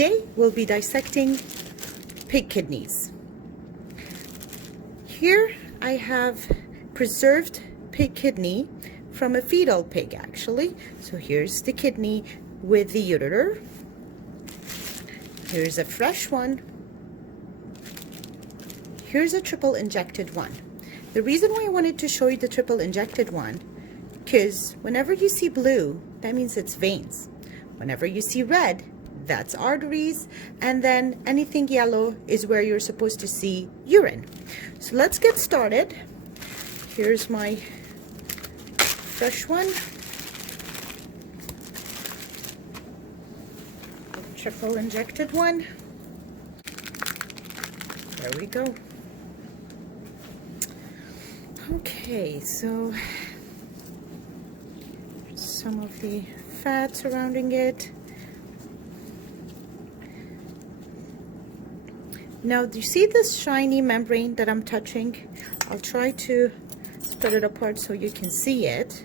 Today we'll be dissecting pig kidneys. Here I have preserved pig kidney from a fetal pig actually. So here's the kidney with the ureter. Here's a fresh one. Here's a triple injected one. The reason why I wanted to show you the triple injected one, because whenever you see blue, that means it's veins. Whenever you see red, that's arteries, and then anything yellow is where you're supposed to see urine. So let's get started. Here's my fresh one. Triple injected one. There we go. Okay, so some of the fat surrounding it. Now, do you see this shiny membrane that I'm touching? I'll try to spread it apart so you can see it.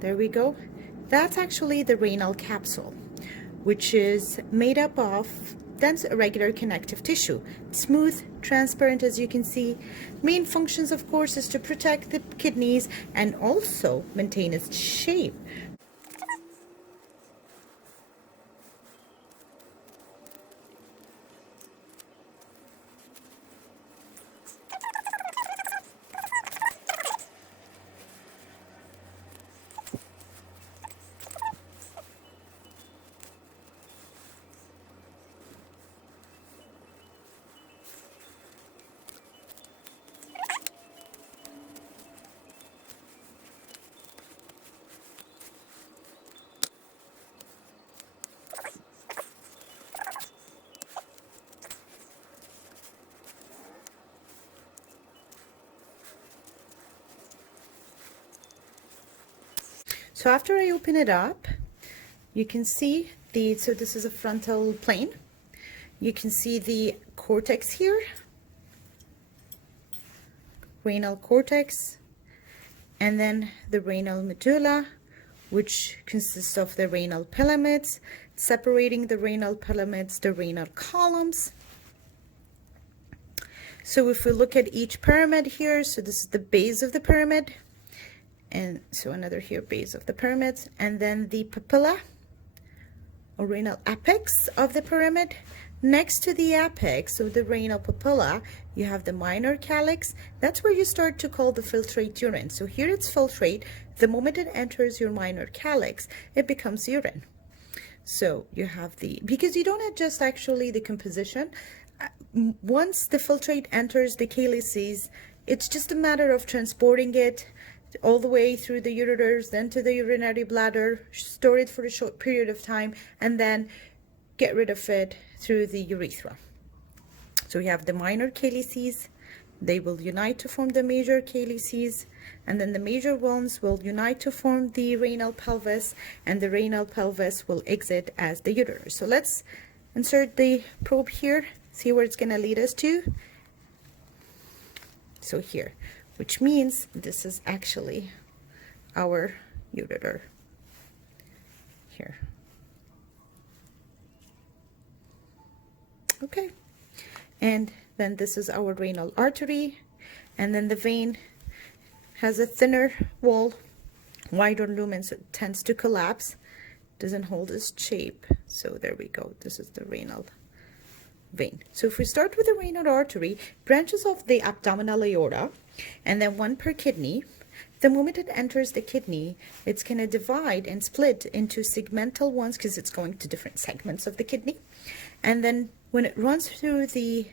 There we go. That's actually the renal capsule, which is made up of dense irregular connective tissue. Smooth, transparent, as you can see. Main functions, of course, is to protect the kidneys and also maintain its shape. So after I open it up, you can see so this is a frontal plane. You can see the cortex here, renal cortex, and then the renal medulla, which consists of the renal pyramids, separating the renal pyramids, the renal columns. So if we look at each pyramid here, so this is the base of the pyramid, and so another here base of the pyramids, and then the papilla or renal apex of the pyramid. Next to the apex of the renal papilla, you have the minor calyx. That's where you start to call the filtrate urine. So here it's filtrate. The moment it enters your minor calyx, it becomes urine. So you have because you don't adjust actually the composition. Once the filtrate enters the calyces, it's just a matter of transporting it all the way through the ureters, then to the urinary bladder, store it for a short period of time, and then get rid of it through the urethra. So we have the minor calyces. They will unite to form the major calyces, and then the major ones will unite to form the renal pelvis, and the renal pelvis will exit as the ureter. So let's insert the probe here, see where it's going to lead us to. So here, which means this is actually our ureter here. Okay, and then this is our renal artery, and then the vein has a thinner wall, wider lumen, so it tends to collapse, doesn't hold its shape. So there we go, this is the renal vein. So if we start with the renal artery, branches of the abdominal aorta, and then one per kidney. The moment it enters the kidney, it's going to divide and split into segmental ones because it's going to different segments of the kidney. And then when it runs through the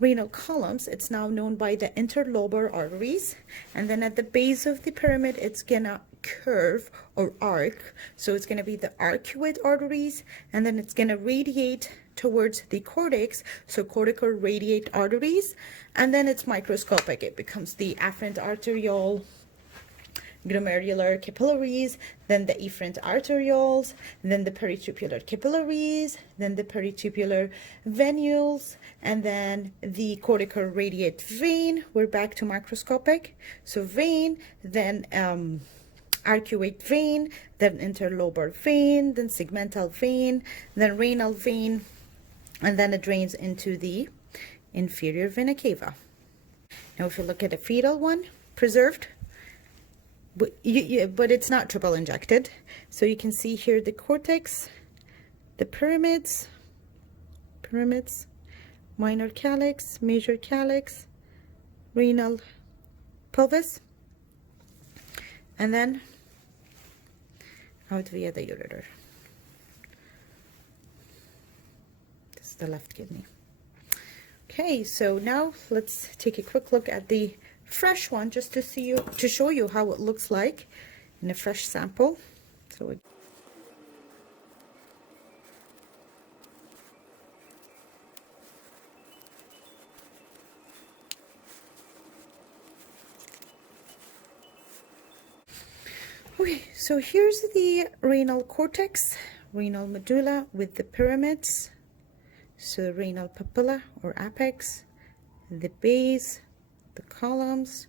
renal columns, it's now known by the interlobar arteries. And then at the base of the pyramid, it's going to curve or arc. So it's going to be the arcuate arteries, and then it's going to radiate towards the cortex, so cortical radiate arteries, and then it's microscopic. It becomes the afferent arteriole, glomerular capillaries, then the efferent arterioles, then the peritubular capillaries, then the peritubular venules, and then the cortical radiate vein. We're back to macroscopic. So vein, then arcuate vein, then interlobar vein, then segmental vein, then renal vein, and then it drains into the inferior vena cava. Now if you look at a fetal one, preserved, but it's not triple injected. So you can see here the cortex, the pyramids, minor calyx, major calyx, renal pelvis, and then out via the ureter. This is the left kidney. Okay, so now let's take a quick look at the fresh one, just to show you how it looks like in a fresh sample. So okay, so here's the renal cortex, renal medulla with the pyramids, so renal papilla or apex, the base, the columns,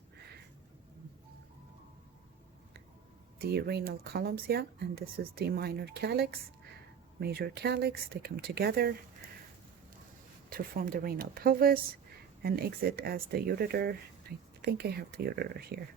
the renal columns, yeah, and this is the minor calyx, major calyx. They come together to form the renal pelvis and exit as the ureter. I think I have the ureter here.